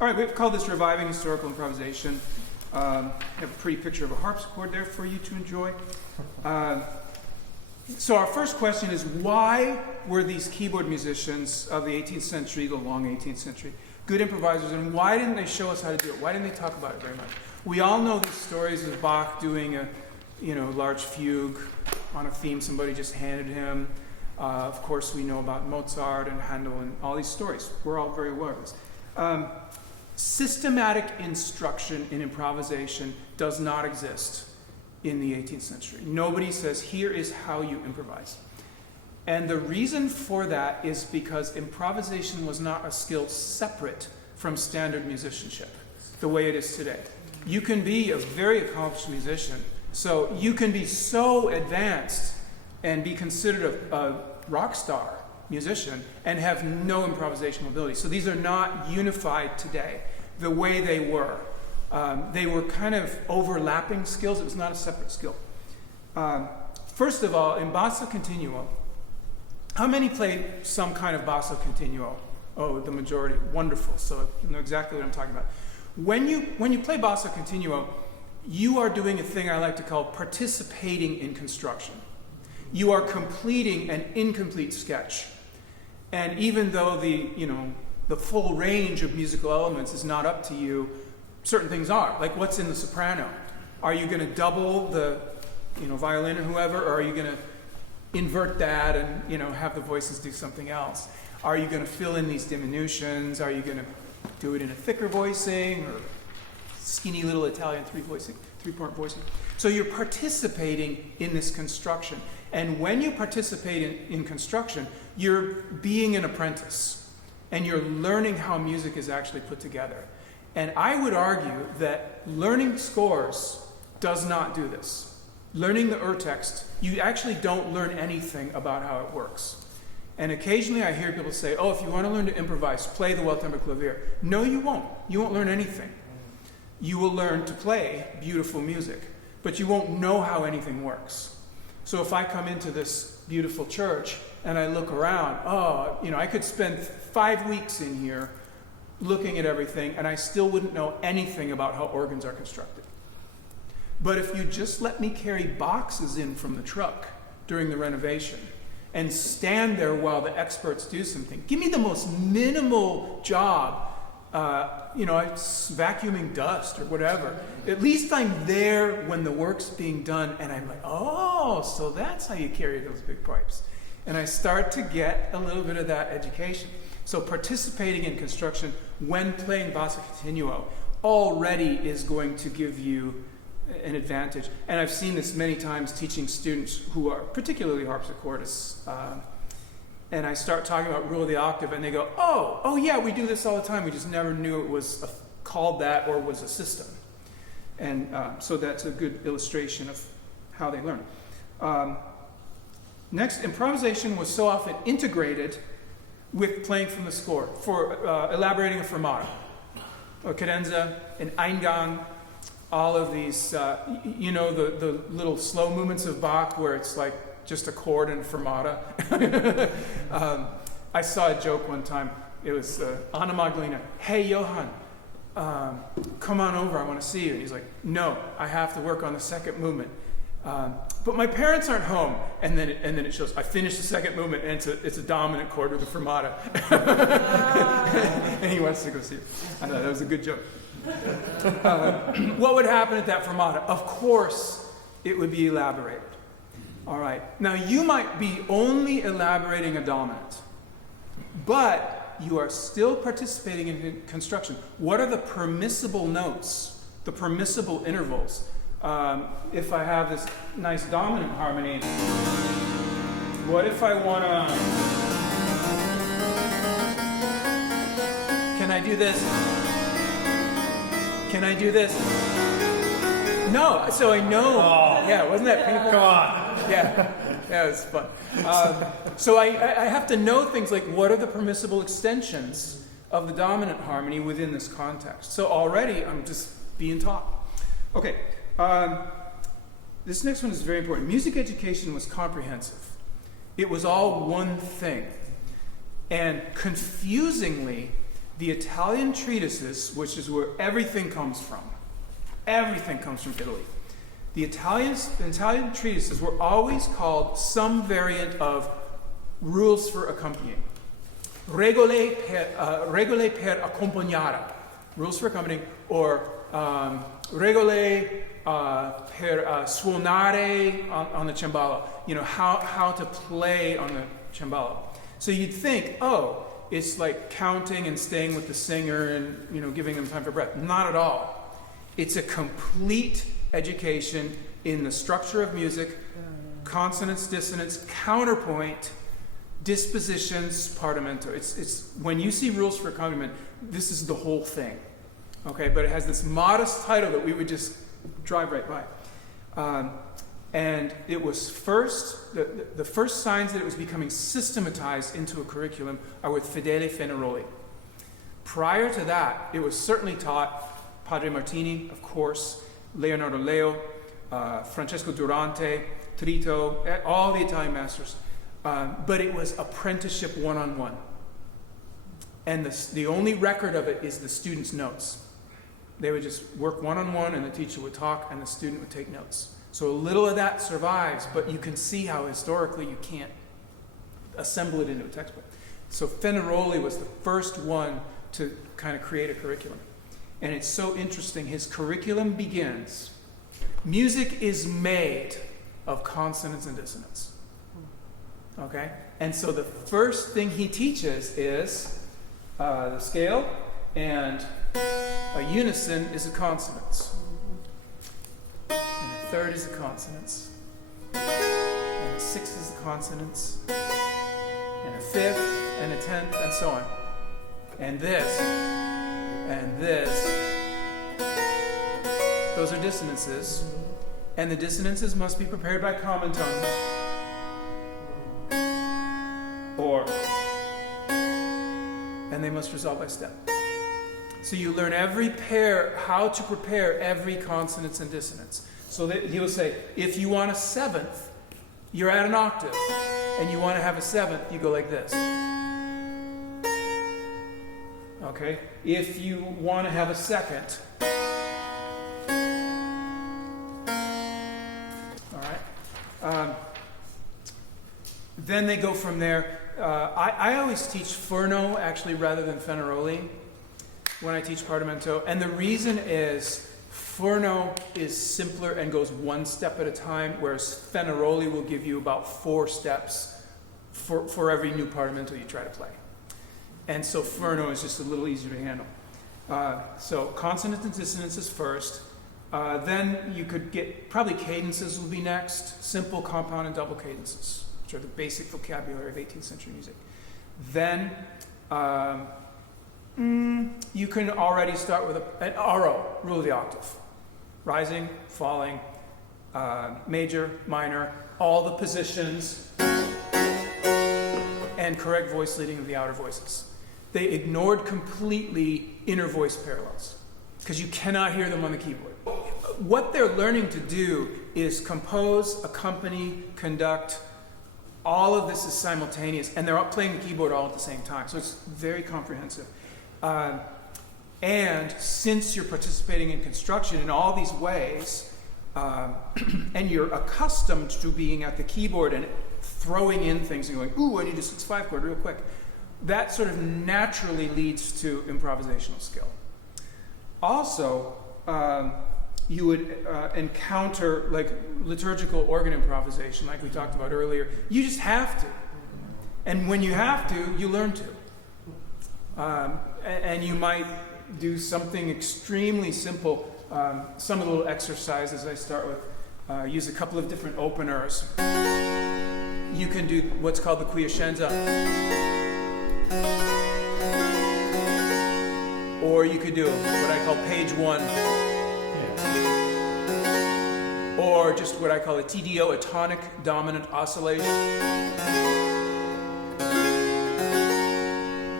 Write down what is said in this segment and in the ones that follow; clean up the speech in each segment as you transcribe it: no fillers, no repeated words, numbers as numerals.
All right, we've called this Reviving Historical Improvisation. I have a pretty picture of a harpsichord there for you to enjoy. So our first question is, why were these keyboard musicians of the 18th century, the long 18th century, good improvisers, and why didn't they show us how to do it? Why didn't they talk about it very much? We all know these stories of Bach doing a large fugue on a theme somebody just handed him. Of course, we know about Mozart and Handel and all these stories. We're all very aware of this. Systematic instruction in improvisation does not exist in the 18th century. Nobody says, here is how you improvise. And the reason for that is because improvisation was not a skill separate from standard musicianship, the way it is today. You can be a very accomplished musician, so you can be so advanced and be considered a rock star musician and have no improvisational ability. So these are not unified today the way they were. They were kind of overlapping skills. It was not a separate skill. First of all, in basso continuo, how many play some kind of basso continuo? Oh, the majority. Wonderful. So you know exactly what I'm talking about. When you play basso continuo, you are doing a thing I like to call participating in construction. You are completing an incomplete sketch. And even though the full range of musical elements is not up to you, certain things are. Like what's in the soprano? Are you going to double the violin or whoever, or are you going to invert that and have the voices do something else? Are you going to fill in these diminutions? Are you going to do it in a thicker voicing or skinny little Italian three-part voicing? So you're participating in this construction. And when you participate in construction, you're being an apprentice. And you're learning how music is actually put together. And I would argue that learning scores does not do this. Learning the urtext, you actually don't learn anything about how it works. And occasionally I hear people say, oh, if you want to learn to improvise, play the well-tempered clavier. No, you won't. You won't learn anything. You will learn to play beautiful music, but you won't know how anything works. So if I come into this beautiful church and I look around, I could spend 5 weeks in here looking at everything, and I still wouldn't know anything about how organs are constructed. But if you just let me carry boxes in from the truck during the renovation and stand there while the experts do something, give me the most minimal job, vacuuming dust or whatever. At least I'm there when the work's being done, and I'm like, oh, so that's how you carry those big pipes. And I start to get a little bit of that education. So participating in construction when playing basso continuo already is going to give you an advantage. And I've seen this many times teaching students who are particularly harpsichordists. And I start talking about rule of the octave, and they go, oh yeah, we do this all the time. We just never knew it was called that or was a system. And so that's a good illustration of how they learn. Next, improvisation was so often integrated with playing from the score for elaborating a fermata, a cadenza, an Eingang, all of these, the little slow movements of Bach where it's like just a chord and fermata. I saw a joke one time. It was Anna Magdalena, hey, Johann, come on over, I want to see you. And he's like, no, I have to work on the second movement. But my parents aren't home, and then it shows. I finished the second movement, and it's a dominant chord with a fermata, and he wants to go see it. I thought that was a good joke. What would happen at that fermata? Of course, it would be elaborated. All right. Now you might be only elaborating a dominant, but you are still participating in construction. What are the permissible notes? The permissible intervals? If I have this nice dominant harmony, what if I want to... Can I do this? Can I do this? No, so I know. Oh. Yeah, wasn't that painful? Come on. Yeah, it was fun. So I have to know things like what are the permissible extensions of the dominant harmony within this context. So already I'm just being taught. Okay. This next one is very important. Music education was comprehensive. It was all one thing. And confusingly, The Italian treatises, which is where everything comes from Italy. The Italian treatises were always called some variant of rules for accompanying. Regole per accompagnare, rules for accompanying, or regole per suonare on the cembalo, how to play on the cembalo. So you'd think, oh, it's like counting and staying with the singer and giving them time for breath. Not at all. It's a complete education in the structure of music, consonance, dissonance, counterpoint, dispositions, partimento. It's when you see rules for accompaniment, this is the whole thing. Okay, but it has this modest title that we would just drive right by. And it was the first signs that it was becoming systematized into a curriculum are with Fedele Fenaroli. Prior to that, it was certainly taught Padre Martini, of course, Leonardo Leo, Francesco Durante, Trito, all the Italian masters. But it was apprenticeship one-on-one. And the only record of it is the students' notes. They would just work one-on-one, and the teacher would talk, and the student would take notes. So a little of that survives, but you can see how historically you can't assemble it into a textbook. So Fenaroli was the first one to kind of create a curriculum. And it's so interesting. His curriculum begins, music is made of consonance and dissonance. Okay? And so the first thing he teaches is the scale, and a unison is a consonance. And a third is a consonance. And a sixth is a consonance. And a fifth, and a 10th, and so on. And this, those are dissonances. And the dissonances must be prepared by common tongue. And they must resolve by step. So you learn every pair, how to prepare every consonance and dissonance. So that he will say, if you want a seventh, you're at an octave, and you want to have a seventh, you go like this. Okay? If you want to have a second, all right? Then they go from there. I always teach Furno, actually, rather than Fenaroli when I teach Partimento. And the reason is Furno is simpler and goes one step at a time, whereas Fenaroli will give you about 4 steps for every new Partimento you try to play. And so Furno is just a little easier to handle. So consonants and dissonances first. Then you could get, probably cadences will be next. Simple, compound, and double cadences, which are the basic vocabulary of 18th century music. Then you can already start with an RO, rule of the octave. Rising, falling, major, minor, all the positions, and correct voice leading of the outer voices. They ignored completely inner voice parallels because you cannot hear them on the keyboard. What they're learning to do is compose, accompany, conduct. All of this is simultaneous, and they're all playing the keyboard all at the same time. So it's very comprehensive. And since you're participating in construction in all these ways, and you're accustomed to being at the keyboard and throwing in things and going, ooh, I need a 6/5 chord real quick, that sort of naturally leads to improvisational skill. Also, you would encounter like liturgical organ improvisation, like we talked about earlier. You just have to. And when you have to, you learn to. And you might do something extremely simple. Some of the little exercises I start with use a couple of different openers. You can do what's called the quiescenza. Or you could do what I call page 1. Or just what I call a TDO, a tonic dominant oscillation.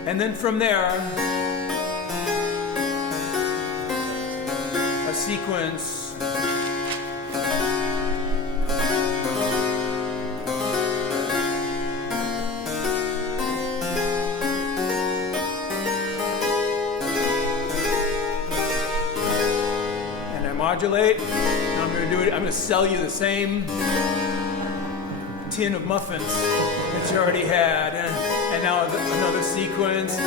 And then from there, a sequence. modulate. And I'm going to do it. I'm going to sell you the same tin of muffins that you already had. And now another sequence.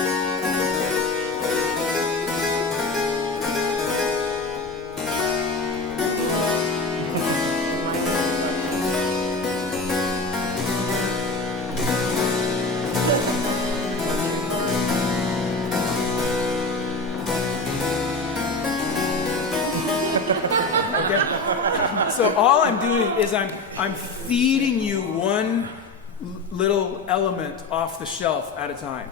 So all I'm doing is I'm feeding you one little element off the shelf at a time.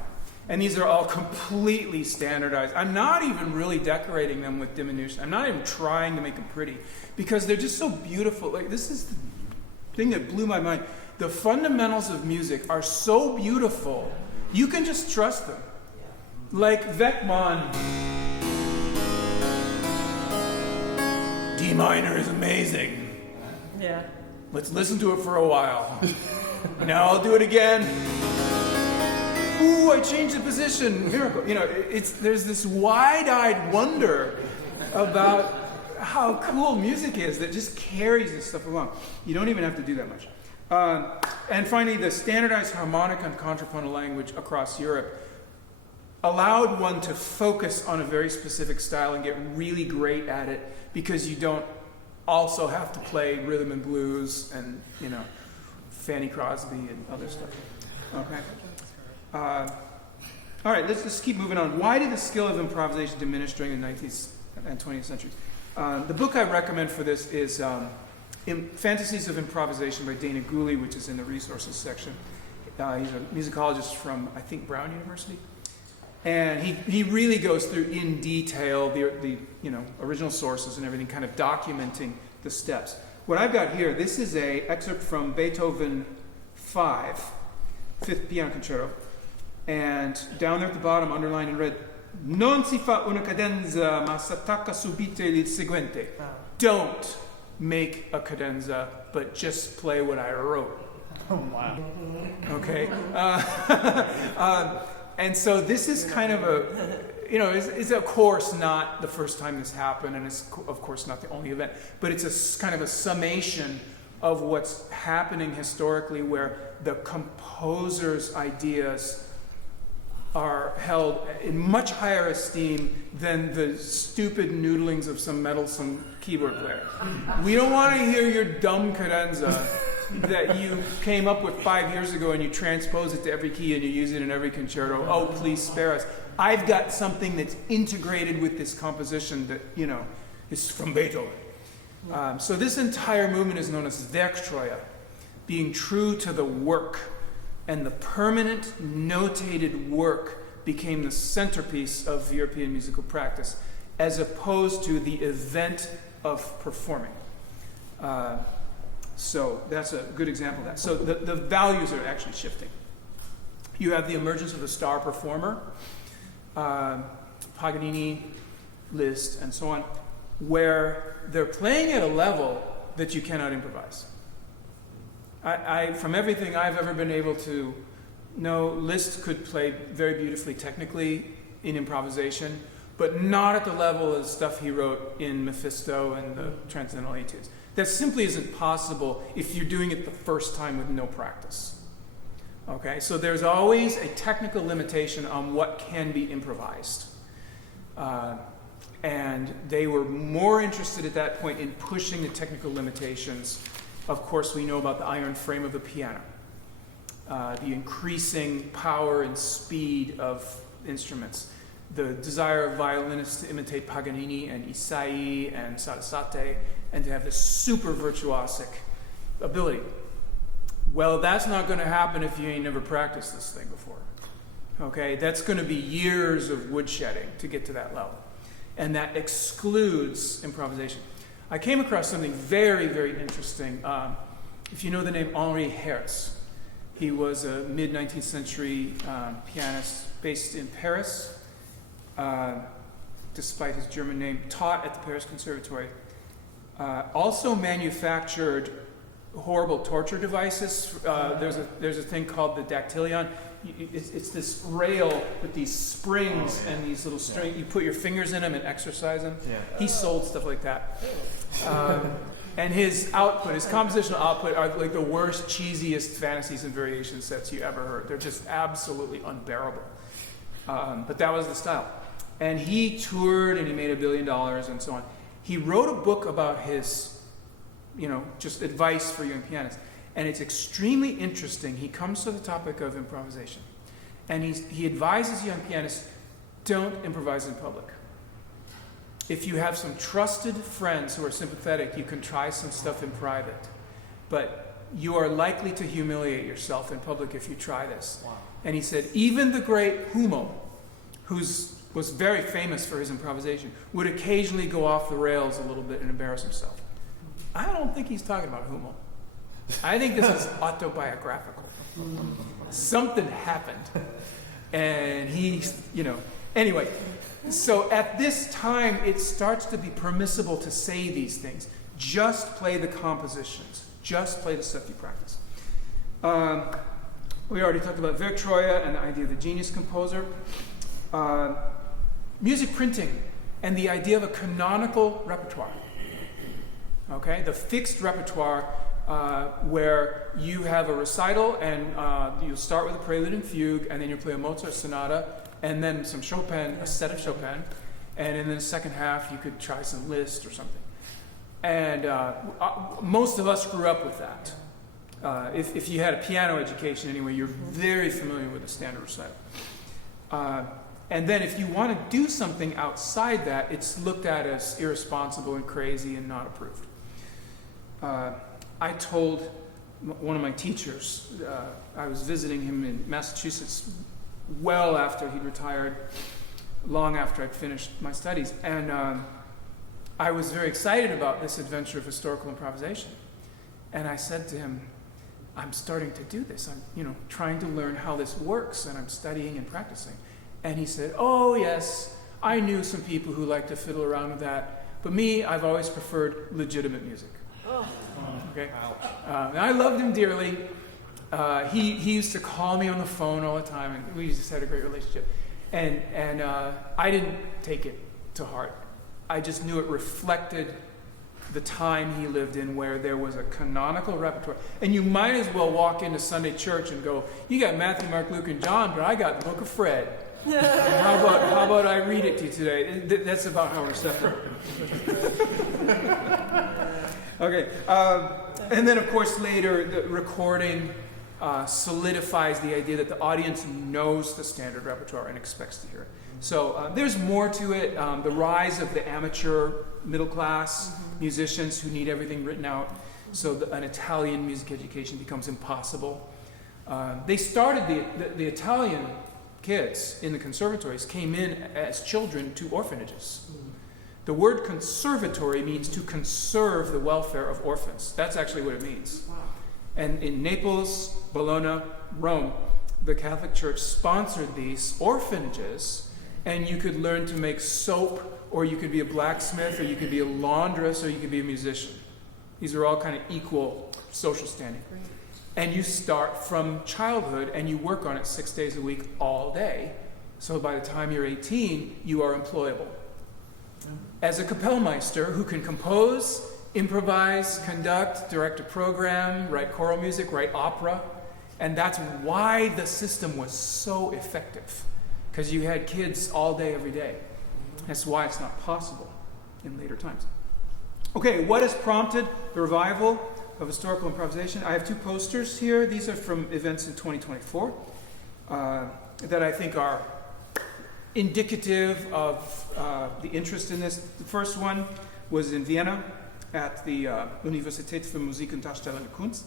And these are all completely standardized. I'm not even really decorating them with diminution. I'm not even trying to make them pretty because they're just so beautiful. Like, this is the thing that blew my mind. The fundamentals of music are so beautiful, you can just trust them. Like Weckmann. D minor is amazing. Yeah. Let's listen to it for a while. Now I'll do it again. Ooh, I changed the position. Miracle. You know, there's this wide-eyed wonder about how cool music is that just carries this stuff along. You don't even have to do that much. And finally, the standardized harmonic and contrapuntal language across Europe allowed one to focus on a very specific style and get really great at it because you don't also have to play rhythm and blues and, you know, Fanny Crosby and other stuff. Okay. All right, let's just keep moving on. Why did the skill of improvisation diminish during the 19th and 20th centuries? The book I recommend for this is Fantasies of Improvisation by Dana Gooley, which is in the resources section. He's a musicologist from, I think, Brown University. And he really goes through in detail the original sources and everything, kind of documenting the steps. What I've got here, this is an excerpt from Beethoven 5, Fifth Piano Concerto. And down there at the bottom, underlined in red, non si fa una cadenza, ma s'attacca subito il seguente. Don't make a cadenza, but just play what I wrote. Oh, wow. Okay? And so this is kind of it's of course not the first time this happened, and it's of course not the only event, but it's a kind of a summation of what's happening historically where the composer's ideas are held in much higher esteem than the stupid noodlings of some meddlesome keyboard player. We don't want to hear your dumb cadenza that you came up with 5 years ago and you transpose it to every key and you use it in every concerto. Oh, please spare us. I've got something that's integrated with this composition that, is from Beethoven. So this entire movement is known as Werktreue, being true to the work. And the permanent notated work became the centerpiece of European musical practice, as opposed to the event of performing. So that's a good example of that. So the values are actually shifting. You have the emergence of the star performer, Paganini, Liszt, and so on, where they're playing at a level that you cannot improvise. From everything I've ever been able to know, Liszt could play very beautifully technically in improvisation, but not at the level of stuff he wrote in Mephisto and the Transcendental Etudes. That simply isn't possible if you're doing it the first time with no practice. Okay, so there's always a technical limitation on what can be improvised. And they were more interested at that point in pushing the technical limitations. Of course, we know about the iron frame of the piano, the increasing power and speed of instruments, the desire of violinists to imitate Paganini and Isai and Sarasate, and to have this super virtuosic ability. Well, that's not going to happen if you ain't never practiced this thing before. Okay, that's going to be years of woodshedding to get to that level. And that excludes improvisation. I came across something very, very interesting. If you know the name Henri Hertz, he was a mid-19th century pianist based in Paris, despite his German name, taught at the Paris Conservatory. Also manufactured horrible torture devices. There's a thing called the dactylion. it's this rail with these springs and these little strings. You put your fingers in them and exercise them. Yeah. He sold stuff like that. And his output, his compositional output, are like the worst, cheesiest fantasies and variation sets you ever heard. They're just absolutely unbearable. But that was the style. And he toured and he made $1 billion and so on. He wrote a book about his, just advice for young pianists. And it's extremely interesting. He comes to the topic of improvisation. And he advises young pianists, don't improvise in public. If you have some trusted friends who are sympathetic, you can try some stuff in private. But you are likely to humiliate yourself in public if you try this. Wow. And he said, even the great Hummel, who was very famous for his improvisation, would occasionally go off the rails a little bit and embarrass himself. I don't think he's talking about Hummel. I think this is autobiographical. Something happened. And anyway. So at this time, it starts to be permissible to say these things. Just play the compositions. Just play the stuff you practice. We already talked about Werktreue and the idea of the genius composer. Music printing and the idea of a canonical repertoire. Okay, the fixed repertoire where you have a recital and you start with a prelude and fugue, and then you play a Mozart sonata, and then some Chopin, a set of Chopin, and in the second half you could try some Liszt or something. And most of us grew up with that. If you had a piano education anyway, you're very familiar with the standard recital. And then if you want to do something outside that, it's looked at as irresponsible and crazy and not approved. I told one of my teachers, I was visiting him in Massachusetts well after he'd retired, long after I'd finished my studies. And I was very excited about this adventure of historical improvisation. And I said to him, I'm starting to do this. I'm, trying to learn how this works, and I'm studying and practicing. And he said, oh, yes, I knew some people who like to fiddle around with that. But me, I've always preferred legitimate music. Okay. And I loved him dearly. He used to call me on the phone all the time, and we just had a great relationship. And I didn't take it to heart. I just knew it reflected the time he lived in, where there was a canonical repertoire. And you might as well walk into Sunday church and go, you got Matthew, Mark, Luke, and John, but I got the book of Fred. How about I read it to you today? That's about how receptive. Okay. And then, of course, later, the recording solidifies the idea that the audience knows the standard repertoire and expects to hear it. So there's more to it. The rise of the amateur middle-class musicians who need everything written out. So an Italian music education becomes impossible. They started the Italian kids in the conservatories came in as children to orphanages. The word conservatory means to conserve the welfare of orphans. That's actually what it means. Wow. And in Naples, Bologna, Rome, the Catholic Church sponsored these orphanages, and you could learn to make soap, or you could be a blacksmith, or you could be a laundress, or you could be a musician. These are all kind of equal social standing. Great. And you start from childhood, and you work on it 6 days a week, all day. So by the time you're 18, you are employable. As a Kapellmeister who can compose, improvise, conduct, direct a program, write choral music, write opera. And that's why the system was so effective, because you had kids all day, every day. That's why it's not possible in later times. Okay, what has prompted the revival of historical improvisation? I have two posters here. These are from events in 2024 that I think are indicative of the interest in this. The first one was in Vienna at the Universität für Musik und Darstellende Kunst.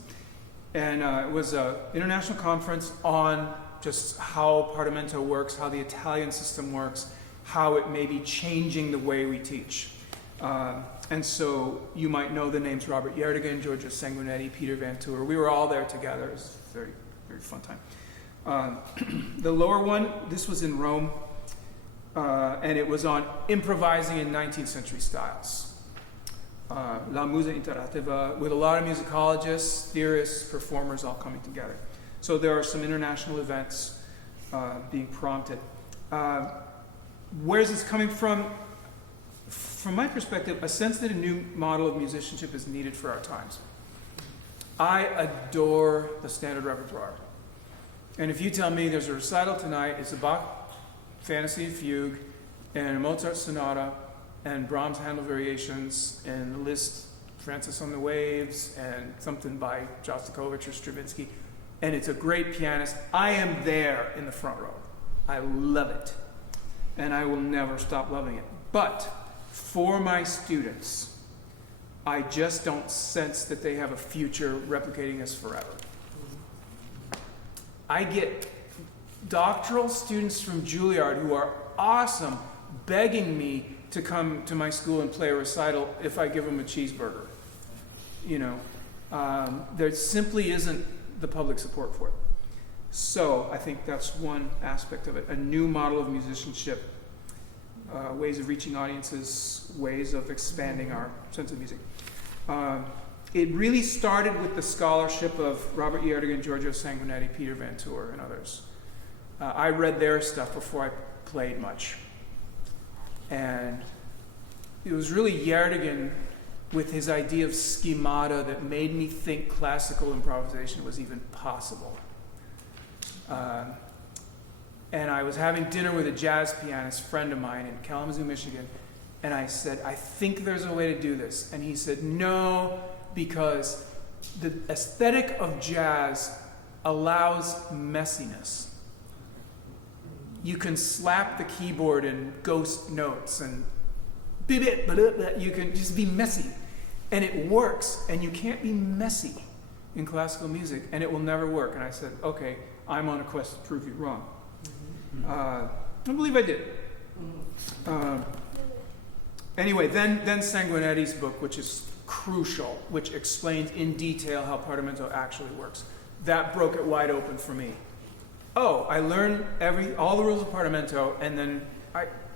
And it was an international conference on just how Parlamento works, how the Italian system works, how it may be changing the way we teach. And so you might know the names Robert Yerdigan, Giorgio Sanguinetti, Peter Van Toor. We were all there together. It was a very, very fun time. The lower one, this was in Rome, and it was on improvising in 19th century styles. La Musa Interattiva, with a lot of musicologists, theorists, performers all coming together. So there are some international events being prompted. Where's this coming from? From my perspective, a sense that a new model of musicianship is needed for our times. I adore the standard repertoire. And if you tell me there's a recital tonight, it's a Bach Fantasy Fugue, and a Mozart Sonata, and Brahms Handel Variations, and Liszt Francis on the Waves, and something by Shostakovich or Stravinsky, and it's a great pianist, I am there in the front row. I love it. And I will never stop loving it. But for my students, I just don't sense that they have a future replicating this forever. I get doctoral students from Juilliard who are awesome, begging me to come to my school and play a recital if I give them a cheeseburger. You know, there simply isn't the public support for it. So I think that's one aspect of it. A new model of musicianship, ways of reaching audiences, ways of expanding our sense of music. It really started with the scholarship of Robert Yerdigan, Giorgio Sanguinetti, Peter Van Toor, and others. I read their stuff before I played much. And it was really Yerdigan with his idea of schemata that made me think classical improvisation was even possible. And I was having dinner with a jazz pianist friend of mine in Kalamazoo, Michigan, and I said, I think there's a way to do this. And he said, no, because the aesthetic of jazz allows messiness. You can slap the keyboard and ghost notes and you can just be messy. And it works, and you can't be messy in classical music, and it will never work. And I said, okay, I'm on a quest to prove you wrong. I believe I did. Anyway, then Sanguinetti's book, which is crucial, which explains in detail how Partimento actually works. That broke it wide open for me. Oh, I learned all the rules of Partimento, and then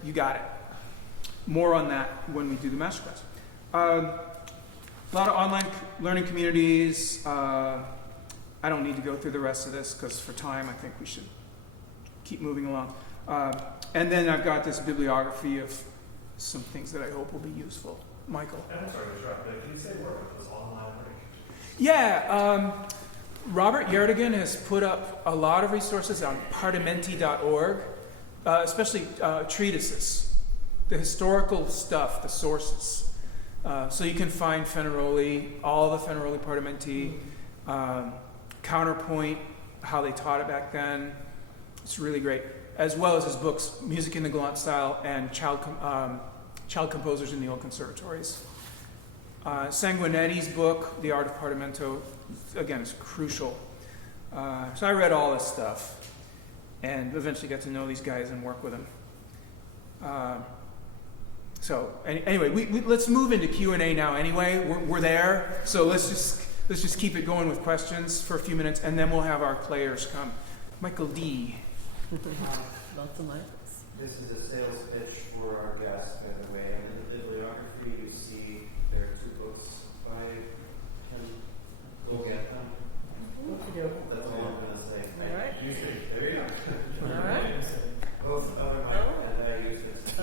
you got it. More on that when we do the masterclass. A lot of online learning communities. I don't need to go through the rest of this because for time I think we should keep moving along. And then I've got this bibliography of some things that I hope will be useful. Michael? I'm sorry to interrupt, but can you say more about this online learning? Yeah, Robert Yerdigan has put up a lot of resources on partimenti.org, especially treatises, the historical stuff, the sources. So you can find Fenaroli, all the Fenaroli Partimenti, Counterpoint, how they taught it back then. It's really great. As well as his books, Music in the Galant Style and Child Composers in the Old Conservatories. Sanguinetti's book, The Art of Partimento, again, is crucial. So I read all this stuff and eventually got to know these guys and work with them. So anyway, let's move into Q&A now anyway. We're there, so let's just keep it going with questions for a few minutes, and then we'll have our players come. Michael D. Lots of mics. This is a sales pitch for our guest, by the way. In the bibliography, you see there are 2 books by him. Go get them. That's all I'm going to say. All right. You should. There you go. All right. Both other mic and I use this.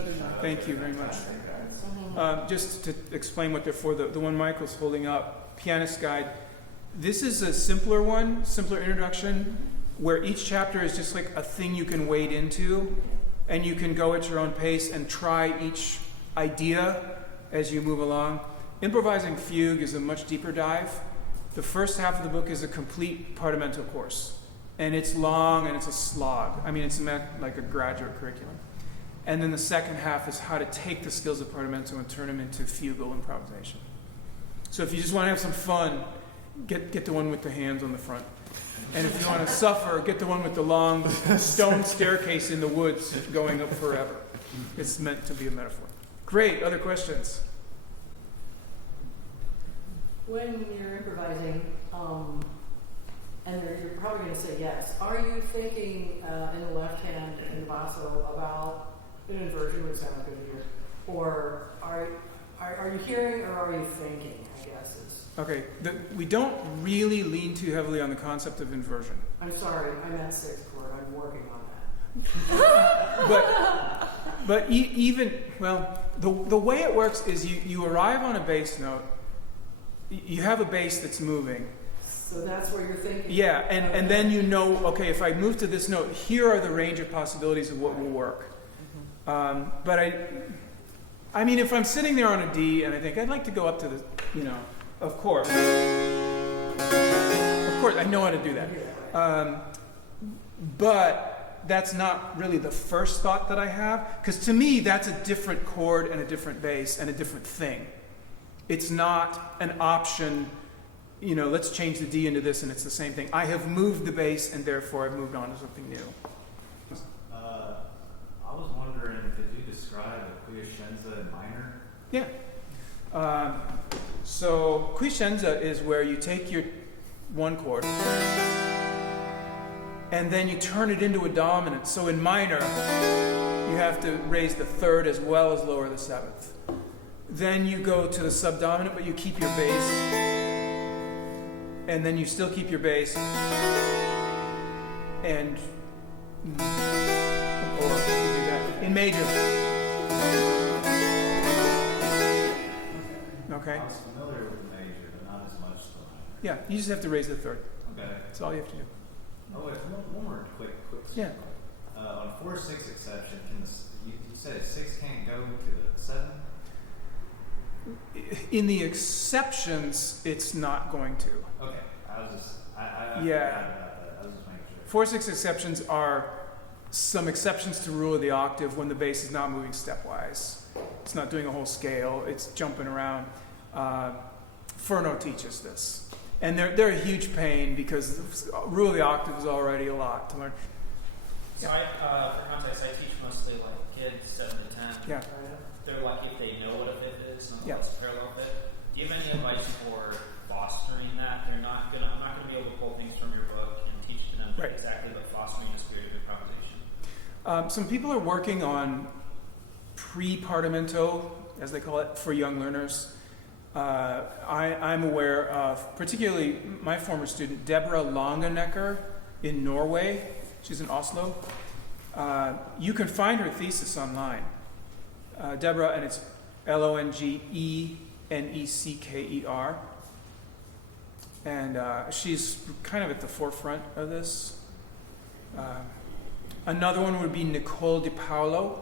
Thank you very much. Just to explain what they're for, the one Michael's holding up, Pianist Guide. This is a simpler one, simpler introduction, where each chapter is just like a thing you can wade into, and you can go at your own pace and try each idea as you move along. Improvising Fugue is a much deeper dive. The first half of the book is a complete Partimento course, and it's long and it's a slog. I mean, it's meant like a graduate curriculum. And then the second half is how to take the skills of Partimento and turn them into fugal improvisation. So if you just want to have some fun, get the one with the hands on the front. And if you want to suffer, get the one with the long stone staircase in the woods going up forever. It's meant to be a metaphor. Great. Other questions? When you're improvising, and you're probably going to say yes, are you thinking in the left hand in the basso about an inversion would sound good here? Or are you hearing or are you thinking, I guess is. Okay, we don't really lean too heavily on the concept of inversion. I'm sorry, I meant 6th chord. I'm working on that. But even, well, the way it works is you arrive on a bass note, you have a bass that's moving. So that's where you're thinking. Yeah, and then you know, okay, if I move to this note, here are the range of possibilities of what will work. But I mean, if I'm sitting there on a D and I think I'd like to go up to the, of course, I know how to do that. But that's not really the first thought that I have, because to me, that's a different chord and a different bass and a different thing. It's not an option, let's change the D into this and it's the same thing. I have moved the bass and therefore I've moved on to something new. I was wondering, could you describe a quiescenza in minor? Yeah. So quiescenza is where you take your one chord and then you turn it into a dominant. So in minor, you have to raise the third as well as lower the seventh. Then you go to the subdominant, but you keep your bass. And then you still keep your bass. And or you do that in major. Okay? I was familiar with the major, but not as much the minor. Yeah, you just have to raise the third. Okay. That's all you have to do. Oh, wait, one more quick. Yeah. On a 4/6 exception, you said 6 can't go to the 7? In the exceptions, it's not going to. Okay, I was just, I Yeah. forgot about that. I was just making sure. 4/6 exceptions are some exceptions to rule of the octave when the bass is not moving stepwise. It's not doing a whole scale. It's jumping around. Furno teaches this. And they're a huge pain because rule of the octave is already a lot to learn. So for context, I teach mostly like kids 7 to 10. Yeah. They're lucky if they know what a fifth is, and Yeah. what's a parallel fifth. Do you have any advice for fostering that? I'm not gonna be able to pull things from your book and teach them Right. exactly, but fostering the spirit of improvisation. Some people are working on pre-partimento, as they call it, for young learners. I'm aware of, particularly my former student, Deborah Longenecker in Norway. She's in Oslo. You can find her thesis online. Deborah, and it's Longenecker. And she's kind of at the forefront of this. Another one would be Nicole DiPaolo.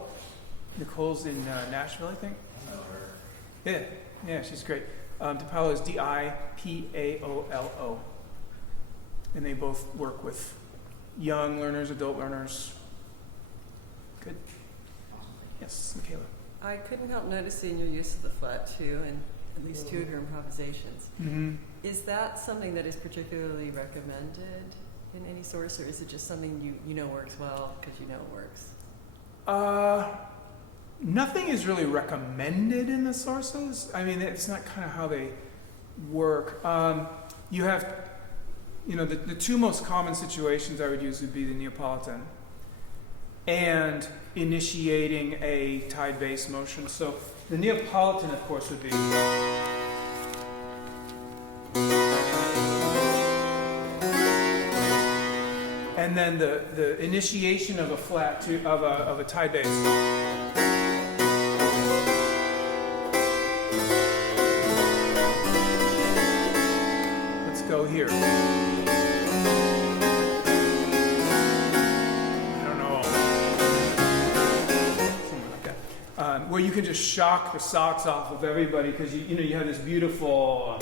Nicole's in Nashville, I think. I know her. Yeah, she's great. DiPaolo is DiPaolo. And they both work with young learners, adult learners. Good. Yes, Michaela. I couldn't help noticing your use of the flat two in at least two of your improvisations. Mm-hmm. Is that something that is particularly recommended in any source, or is it just something you know works well because you know it works? Nothing is really recommended in the sources. I mean, it's not kind of how they work. You have, the two most common situations I would use would be the Neapolitan and initiating a tied bass motion. So the Neapolitan, of course, would be. And then the initiation of a flat two, of a tied bass. Let's go here. I don't know. Something like that. Where you can just shock the socks off of everybody because you have this beautiful.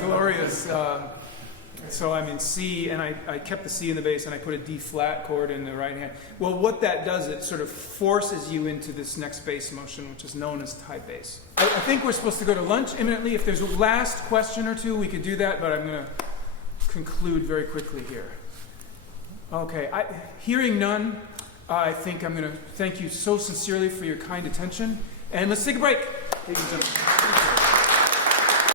Glorious. So I'm in C, and I kept the C in the bass, and I put a D flat chord in the right hand. Well, what that does, it sort of forces you into this next bass motion, which is known as tied bass. I think we're supposed to go to lunch imminently. If there's a last question or two, we could do that, but I'm going to conclude very quickly here. Okay, hearing none, I think I'm going to thank you so sincerely for your kind attention, and let's take a break, ladies and gentlemen.